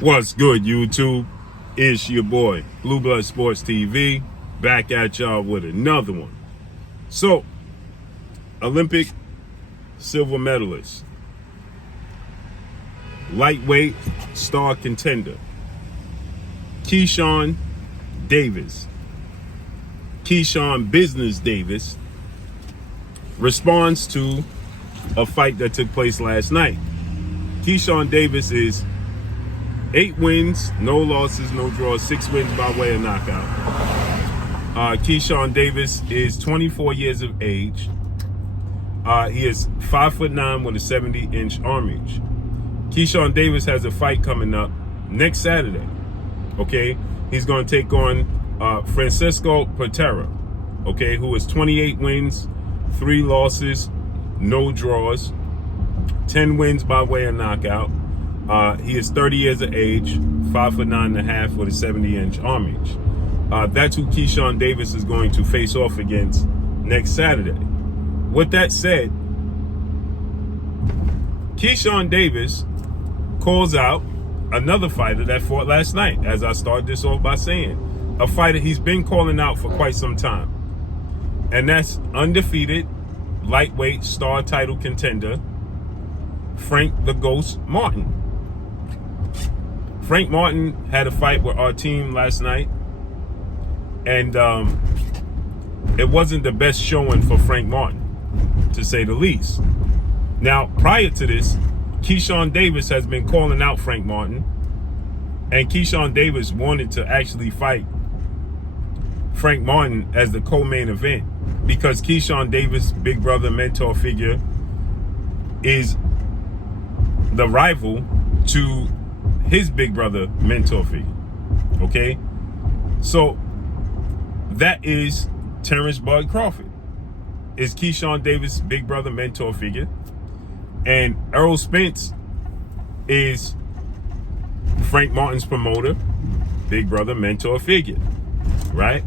What's good, YouTube? It's your boy, Blue Blood Sports TV, back at y'all with another one. So, Olympic silver medalist, lightweight star contender, Keyshawn Business Davis, responds to a fight that took place last night. Keyshawn Davis is 8 wins, no losses, no draws, 6 wins by way of knockout. Keyshawn Davis is 24 years of age. He is 5'9" with a 70-inch arm reach. Keyshawn Davis has a fight coming up next Saturday. Okay, he's going to take on Francisco Patera, okay, who is 28 wins, 3 losses, no draws, 10 wins by way of knockout. He is 30 years of age, 5'9.5" with a 70-inch arm reach. That's who Keyshawn Davis is going to face off against next Saturday. With that said, Keyshawn Davis calls out another fighter that fought last night, as I started this off by saying. A fighter he's been calling out for quite some time. And that's undefeated lightweight star title contender, Frank the Ghost Martin. Frank Martin had a fight with our team last night, and it wasn't the best showing for Frank Martin, to say the least. Now, prior to this, Keyshawn Davis has been calling out Frank Martin, and Keyshawn Davis wanted to actually fight Frank Martin as the co-main event because Keyshawn Davis' big brother mentor figure is the rival to his big brother mentor figure. Okay, so that is Terrence Bud Crawford, is Keyshawn Davis' big brother mentor figure, and Errol Spence is Frank Martin's promoter, big brother mentor figure. Right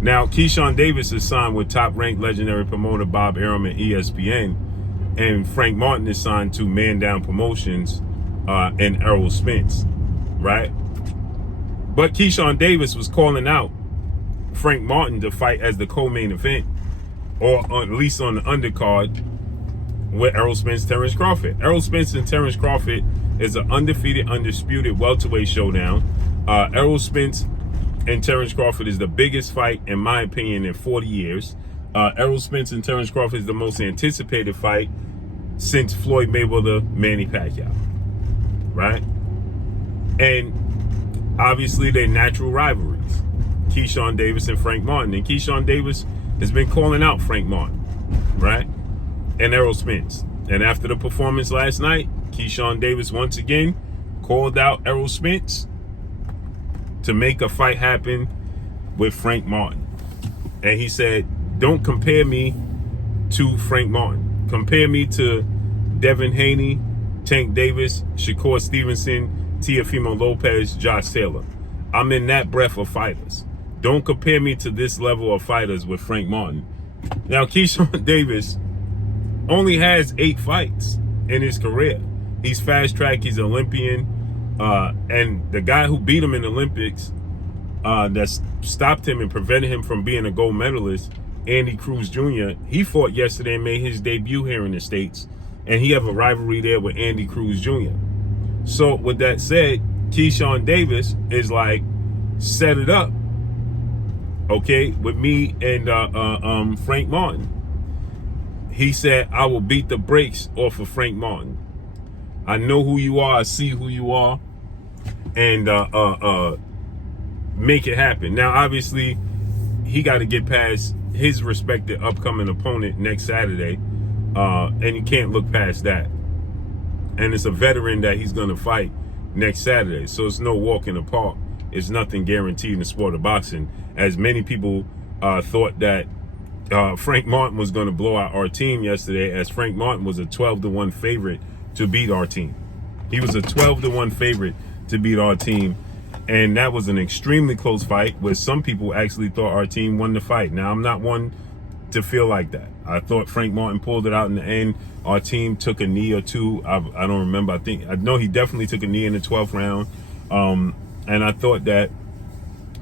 now, Keyshawn Davis is signed with top-ranked legendary promoter Bob Errol and ESPN, and Frank Martin is signed to Man Down Promotions and Errol Spence, right? But Keyshawn Davis was calling out Frank Martin to fight as the co-main event, or at least on the undercard, with Errol Spence, Terrence Crawford. Errol Spence and Terrence Crawford is an undefeated, undisputed welterweight showdown. Errol Spence and Terrence Crawford is the biggest fight, in my opinion, in 40 years. Errol Spence and Terrence Crawford is the most anticipated fight since Floyd Mayweather, Manny Pacquiao, right? And obviously they're natural rivalries, Keyshawn Davis and Frank Martin. And Keyshawn Davis has been calling out Frank Martin, right? And Errol Spence. And after the performance last night, Keyshawn Davis once again called out Errol Spence to make a fight happen with Frank Martin. And he said, don't compare me to Frank Martin. Compare me to Devin Haney, Tank Davis, Shakur Stevenson, Teofimo Lopez, Josh Taylor. I'm in that breath of fighters. Don't compare me to this level of fighters with Frank Martin. Now, Keyshawn Davis only has 8 fights in his career. He's fast track, he's an Olympian. And the guy who beat him in the Olympics, that stopped him and prevented him from being a gold medalist, Andy Cruz Jr., he fought yesterday and made his debut here in the States. And he have a rivalry there with Andy Cruz Jr. So with that said, Keyshawn Davis is like, set it up, okay, with me and Frank Martin. He said, I will beat the brakes off of Frank Martin. I know who you are, I see who you are, and make it happen. Now, obviously, he got to get past his respected upcoming opponent next Saturday, and you can't look past that. And it's a veteran that he's going to fight next Saturday, so it's no walk in the park. It's nothing guaranteed in the sport of boxing, as many people thought that Frank Martin was going to blow out our team yesterday, as Frank Martin was a 12-1 favorite to beat our team. He was a 12-1 favorite to beat our team, and that was an extremely close fight where some people actually thought our team won the fight. Now, I'm not one to feel like that. I thought Frank Martin pulled it out in the end. Our team took a knee or two. I don't remember. I know he definitely took a knee in the 12th round. And I thought that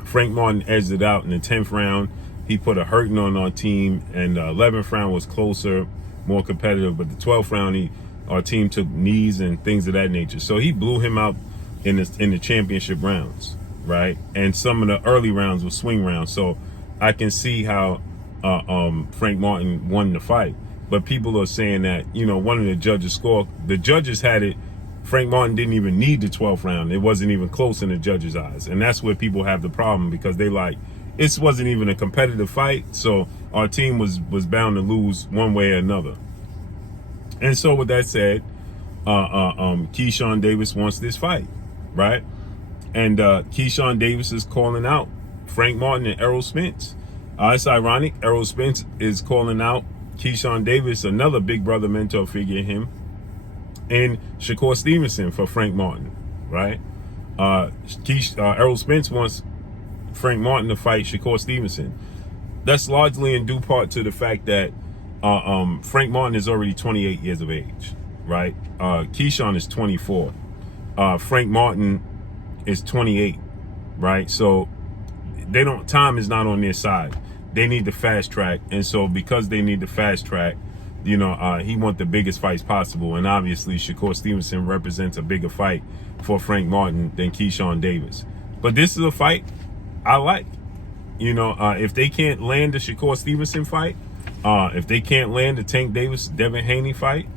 Frank Martin edged it out in the 10th round. He put a hurting on our team, and the 11th round was closer, more competitive. But the 12th round, our team took knees and things of that nature. So he blew him out in the championship rounds, right? And some of the early rounds were swing rounds. So I can see how Frank Martin won the fight. But people are saying that, one of the judges scored. The judges had it. Frank Martin didn't even need the 12th round. It wasn't even close in the judges' eyes. And that's where people have the problem, because they it wasn't even a competitive fight. So our team was bound to lose one way or another. And so with that said, Keyshawn Davis wants this fight, right? And Keyshawn Davis is calling out Frank Martin and Errol Spence. It's ironic. Errol Spence is calling out Keyshawn Davis, another big brother mentor figure, him, and Shakur Stevenson for Frank Martin, right? Errol Spence wants Frank Martin to fight Shakur Stevenson. That's largely in due part to the fact that Frank Martin is already 28 years of age, right? Keyshawn is 24. Frank Martin is 28, right? So time is not on their side. They need the fast track. And so because they need the fast track, he wants the biggest fights possible. And obviously Shakur Stevenson represents a bigger fight for Frank Martin than Keyshawn Davis. But this is a fight I like. If they can't land the Shakur Stevenson fight, if they can't land the Tank Davis, Devin Haney fight,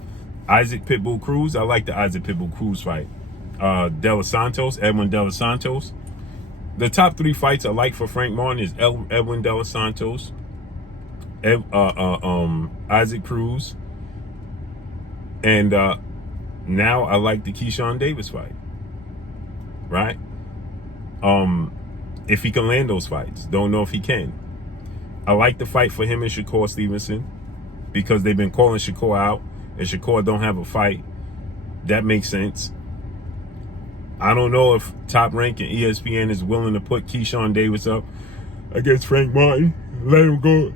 Isaac Pitbull Cruz, I like the Isaac Pitbull Cruz fight. Edwin De Los Santos. The top 3 fights I like for Frank Martin is Edwin De Los Santos, Isaac Cruz, and now I like the Keyshawn Davis fight, right? If he can land those fights. Don't know if he can. I like the fight for him and Shakur Stevenson, because they've been calling Shakur out, and Shakur don't have a fight. That makes sense. I don't know if Top Rank and ESPN is willing to put Keyshawn Davis up against Frank Martin. Let him go.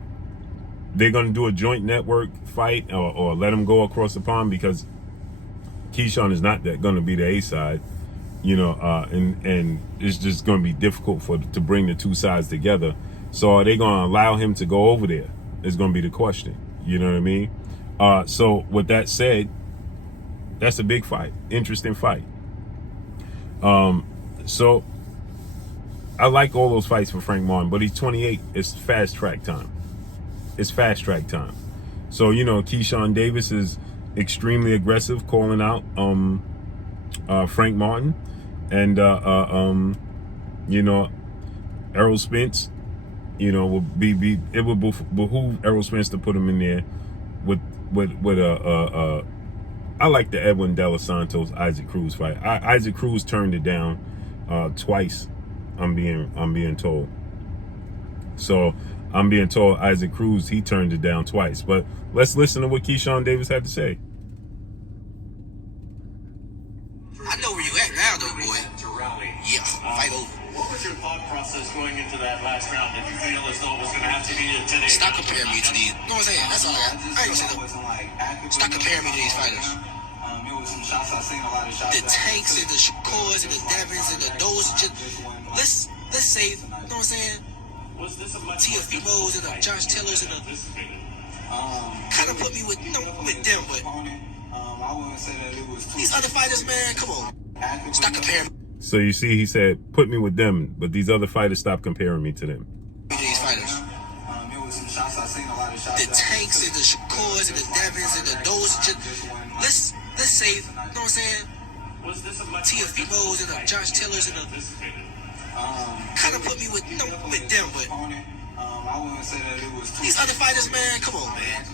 They're going to do a joint network fight, or let him go across the pond, because Keyshawn is not going to be the A side, and it's just going to be difficult to bring the two sides together. So are they going to allow him to go over there? Is going to be the question. You know what I mean? So with that said, that's a big fight, interesting fight. So I like all those fights for Frank Martin, but he's 28. It's fast track time. So, Keyshawn Davis is extremely aggressive, calling out, Frank Martin, and, Errol Spence, it would behoove Errol Spence to put him in there with I like the Edwin De Los Santos Isaac Cruz fight. Isaac Cruz turned it down twice. I'm being told. So I'm being told Isaac Cruz, he turned it down twice. But let's listen to what Keyshawn Davis had to say. I know where you at now, though, boy. Yeah, fight over. What was your thought process going into that last round? Did you feel as though it was going to have to be a 10-8? Stop comparing me to these. You know what I'm saying? That's all I got. I ain't gonna say that. Stop comparing me to these fighters. The Tanks and the Shakurs and the Devins and the those just let's say, you know what I'm saying? Tiafimos and the Josh Taylors and the kind of put me with them, but these other fighters, man, come on, stop comparing me. So you see, he said, put me with them, but these other fighters, stop comparing me to them. These fighters. The Tanks and the Shakurs and the Devins and the those just let's say, you know what I'm saying? Tiafimos and the Josh Taylors and the kind of put me with them, but these other fighters, man, come on, man.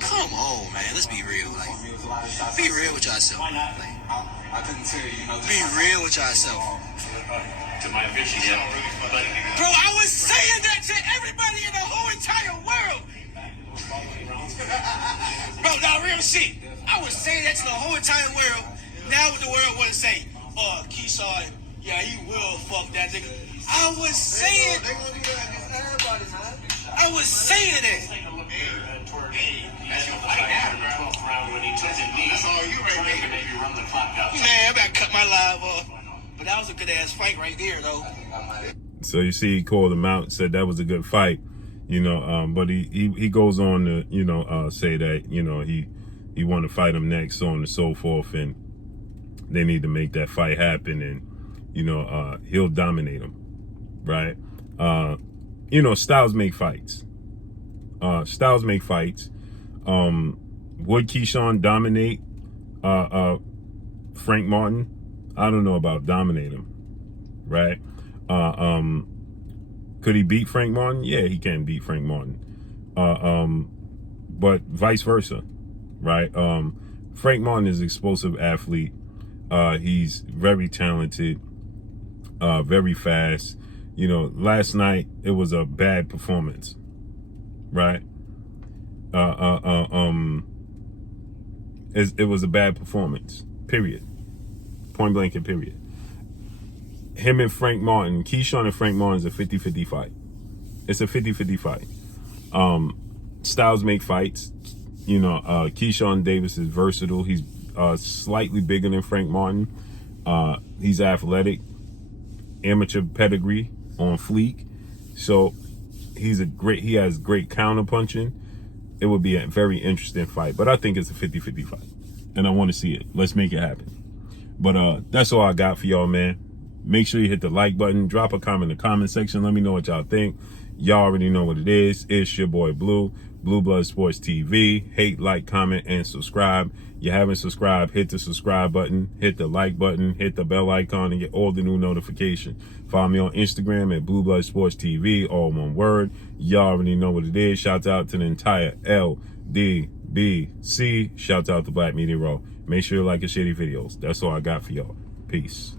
Come on, man. Let's be real. Be real with yourself. Be real with yourself. To my vision, yeah. Bro, I was saying that to everybody in the whole entire world. Bro, now real shit. I was saying that to the whole entire world. Now the world want to say, oh, Keyshawn, yeah, he will fuck that nigga. I was saying it. I was saying it. Man, I better cut my live off. But that was a good ass fight right there, though. So you see, he called him out, said that was a good fight, but he goes on to, say that, he want to fight him next, so on and so forth, and they need to make that fight happen, and, he'll dominate him, right? Styles make fights. Styles make fights. Would Keyshawn dominate Frank Martin? I don't know about dominate him, right? Could he beat Frank Martin? Yeah, he can beat Frank Martin. But vice versa, right? Frank Martin is an explosive athlete. He's very talented, very fast. Last night it was a bad performance, right? It was a bad performance, period. Point blank and period. Him and Frank Martin, Keyshawn and Frank Martin is a 50-50 fight. It's a 50-50 fight. Styles make fights. Keyshawn Davis is versatile. He's slightly bigger than Frank Martin. He's athletic, amateur pedigree on fleek. So he has great counter punching. It would be a very interesting fight. But I think it's a 50-50 fight. And I want to see it. Let's make it happen. But that's all I got for y'all, man. Make sure you hit the like button. Drop a comment in the comment section. Let me know what y'all think. Y'all already know what it is. It's your boy Blue. Blue Blood Sports TV. Hate, like, comment, and subscribe. You haven't subscribed, hit the subscribe button, hit the like button, hit the bell icon, and get all the new notifications. Follow me on Instagram at Blue Blood Sports TV, all one word. Y'all already know what it is. Shouts out to the entire LDBC. Shouts out to Black Media Row. Make sure you like and share these videos. That's all I got for y'all. Peace.